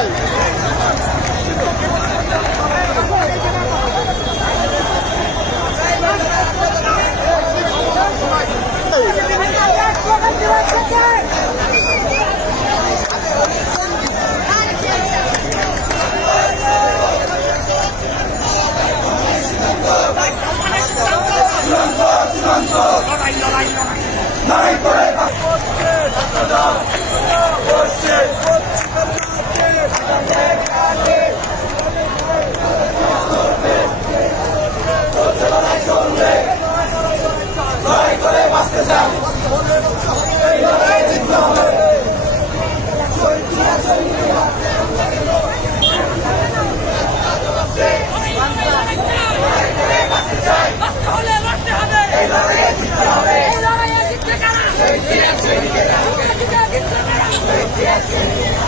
নাই siete.